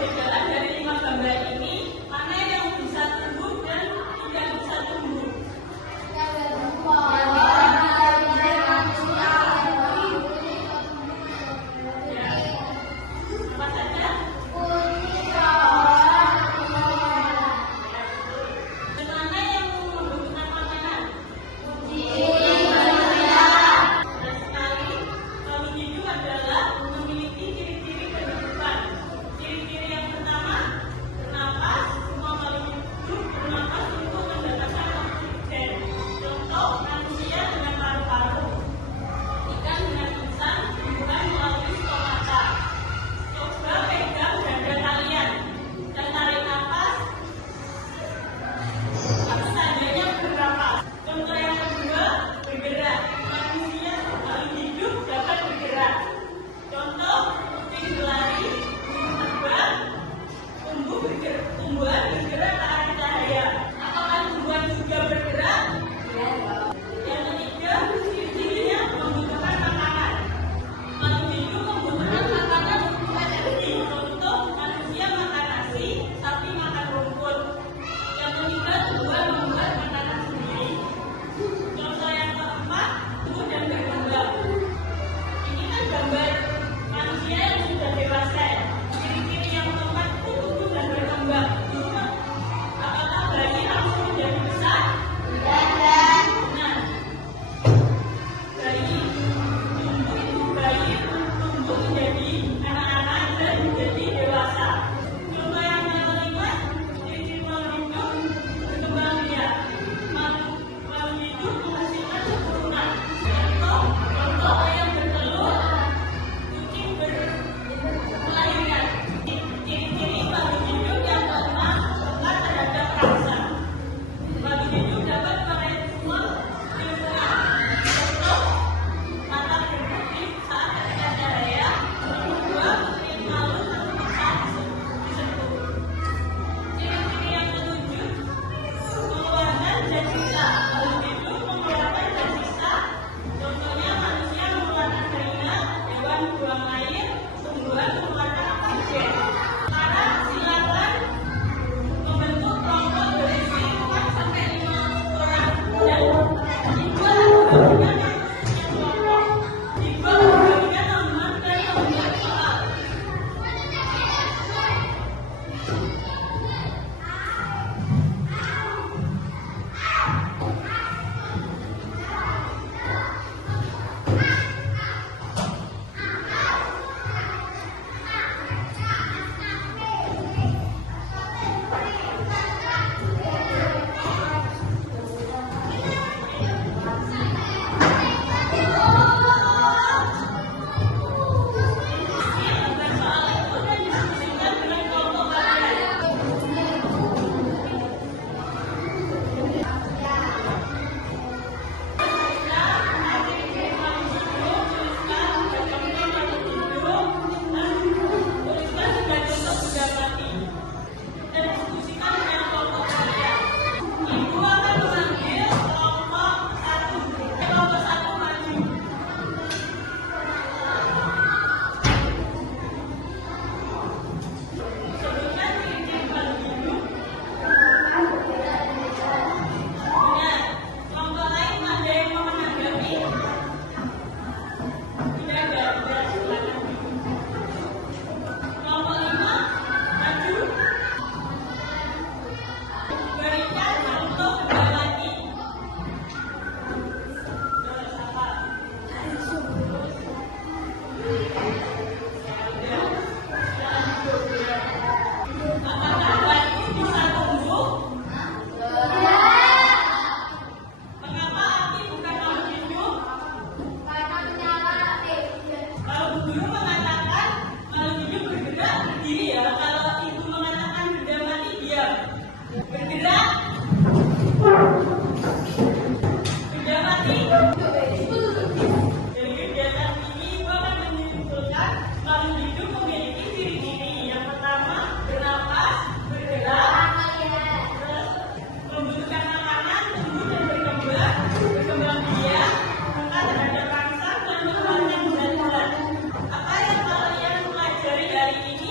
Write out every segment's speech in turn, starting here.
perbedaan dari 5 gambar ini, mana yang bisa tumbuh dan tidak bisa tumbuh? Apa saja? Mana yang membutuhkan makanan? Benar sekali. Makhluk hidup adalah memiliki ciri-ciri kehidupan. Ciri-ciri yang pertama, bernapas. Semua makhluk hidup bernapas untuk mendapatkan oksigen. Contoh, manusia dengan paru-paru, ikan dengan insang, tumbuhan melalui stomata. Coba pegang dada kalian dan tarik nafas. Apa tandanya bernapas? Contoh yang kedua, bergerak. Manusia makhluk hidup dapat bergerak. Contoh, kucing berlari, burung terbang, tumbuhan bergerak ke arah cahaya. Apakah tumbuhan juga bergerak? Yang ketiga, ciri-cirinya membutuhkan makanan. Makhluk hidup membutuhkan makanan untuk energi. Contoh, manusia makan nasi, sapi makan rumput. Yang ketiga, tumbuhan membuat makanan sendiri. Contoh yang keempat, tumbuh dan berkembang. Ini kan gambar manusia yang sudah dewasa. Ciri-ciri yang keempat itu tumbuh dan berkembang. Apakah bayi langsung menjadi besar? Nah, bayi tumbuh menjadi anak-anak dan menjadi dewasa. Contoh yang kelima, ciri-ciri makhluk hidup berkembang biak. Makhluk hidup menghasilkan keturunan. Contoh ayam bertelur, kucing berkelahiran. Ciri-ciri makhluk hidup yang kelima, peka terhadap rasa. Makhluk hidup dapat merespon lingkungan. Contoh, mata berkedip saat terkena cahaya. Kedua, kulit malu seperti saat disentuh. Ciri-ciri yang ketujuh, mengeluarkan zat sisa. Makhluk hidup mengeluarkan zat sisa. Contohnya manusia mengeluarkan keringat, hewan buang air, tumbuhan mengeluarkan oksigen. Sekarang silakan membentuk kelompok berisi 4 sampai 5 orang dan dibuat kelompok. Dibuat kebagian nomor dan membuat soal.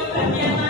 Bagian